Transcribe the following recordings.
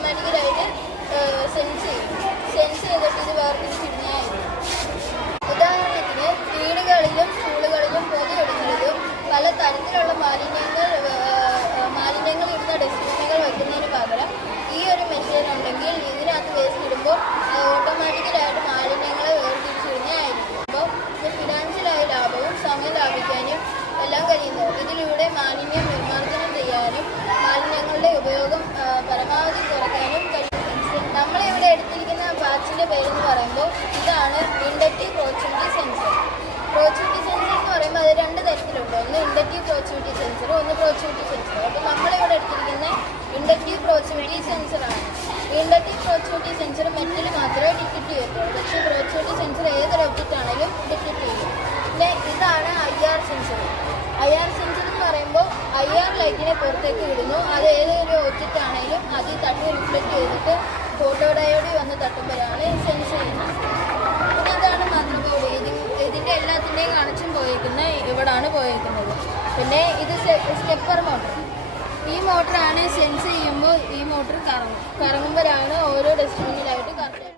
ഓട്ടോമാറ്റിക്കലായിട്ട് sense ചെയ്തിട്ട് ഇത് വേർതിരിച്ചിടുന്നതായിരിക്കും. ഉദാഹരണത്തിന് വീടുകളിലും സ്കൂളുകളിലും പൊതുയിടങ്ങളിലും പല തരത്തിലുള്ള മാലിന്യങ്ങൾ ഇടുന്ന ഡസ്റ്റ്ബിന്നുകൾ വയ്ക്കുന്നതിന് പകരം ഈ ഒരു മെഷീൻ ഉണ്ടെങ്കിൽ ഇതിനകത്ത് വേസ്റ്റ് ഇടുമ്പോൾ ഓട്ടോമാറ്റിക്കലായിട്ട് മാലിന്യങ്ങളെ വേർതിരിച്ചിടുന്നതായിരിക്കും. അപ്പോൾ ഇത് ഫിനാൻഷ്യലായ ലാഭവും സമയം ലാഭിക്കാനും എല്ലാം കഴിയുന്നത്. ഇതിലൂടെ മാലിന്യം നിർമ്മാർജ്ജനം ചെയ്യാനും മാലിന്യങ്ങളുടെ ഉപയോഗം പരമാവധി കുറയ്ക്കാനും കഴിയും. നമ്മളിവിടെ എടുത്തിരിക്കുന്ന ബാച്ചിൻ്റെ പേരെന്ന് പറയുമ്പോൾ ഇതാണ് inductive proximity sensor. Proximity sensor എന്ന് പറയുമ്പോൾ അത് രണ്ട് തരത്തിലുണ്ട്. ഒന്ന് ഇൻഡക്റ്റീവ് പ്രോക്സിമിറ്റി സെൻസർ, ഒന്ന് പ്രോക്സിമിറ്റി സെൻസർ. അപ്പോൾ നമ്മളിവിടെ എടുത്തിരിക്കുന്ന ഇൻഡക്റ്റീവ് പ്രോക്സിമിറ്റി സെൻസറാണ്. ഇൻഡക്റ്റീവ് പ്രോക്സിമിറ്റി സെൻസർ മെറ്റൽ മാത്രമേ ഡിറ്റക്ട് ചെയ്യത്തുള്ളൂ. പക്ഷേ പ്രോക്സിമിറ്റി സെൻസർ ഏതൊരു ഒബ്ജക്റ്റ് ആണെങ്കിലും ഡിറ്റക്ട് ചെയ്യും. പിന്നെ ഇതാണ് IR സെൻസർ. IR സെൻസർ എന്ന് പറയുമ്പോൾ IR ലൈറ്റിനെ പുറത്തേക്ക് വിടുന്നു. അത് ഏതൊരു ഒബ്ജക്റ്റ് ആണെങ്കിലും അതിൽ തട്ടി റിഫ്ലക്ട് ചെയ്തിട്ട് ഫോട്ടോ ഡയോഡിൽ വന്ന് തട്ടുമ്പോഴാണ് സെൻസ് ചെയ്യുന്നത്. പിന്നെ ഇതാണ് മദർ ബോർഡ്. ഇതിൻ്റെ എല്ലാത്തിൻ്റെയും കണക്ഷൻ പോയേക്കുന്നത് ഇവിടാണ് പോയേക്കുന്നത്. പിന്നെ ഇത് സ്റ്റെപ്പർ മോട്ടർ. ഈ മോട്ടറാണ് സെൻസ് ചെയ്യുമ്പോൾ ഈ മോട്ടർ കറങ്ങുമ്പോഴാണ് ഓരോ ഡസ്റ്റ്ബിന്നിലായിട്ട് കറക്റ്റ്.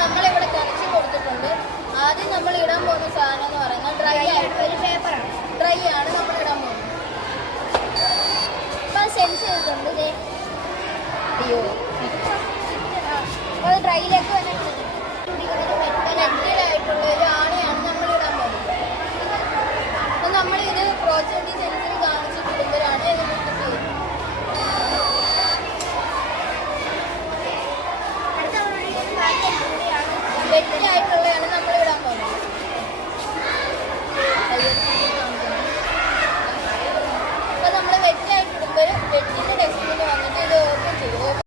നമ്മളിവിടെ കറക്ഷൻ കൊടുത്തിട്ടുണ്ട്. ആദ്യം നമ്മൾ ഇടാൻ പോകുന്ന സാധനം എന്ന് പറയുന്നത് ഡ്രൈ പേപ്പറാണ്. ഡ്രൈ ആണ് നമ്മൾ ഇടാൻ പോകുന്നത്. ഇപ്പം സെൻസ് ചെയ്തിട്ടുണ്ട്. അയ്യോ, അത് ഡ്രൈയിലേക്ക് തന്നെ മെറ്റലായിട്ടുള്ള ഒരു ആണിയാണ് നമ്മൾ ഇടാൻ പോകുന്നത്. അപ്പം നമ്മളിത് പ്രോക്സിമിറ്റി സെൻസർ കാണിച്ചിട്ടുമ്പോഴാണ് ഇത് ഡിറ്റക്ട് ചെയ്യുന്നത്. വെറ്റായിട്ടുള്ളതാണ് നമ്മൾ ഇടാൻ പോകുന്നത്.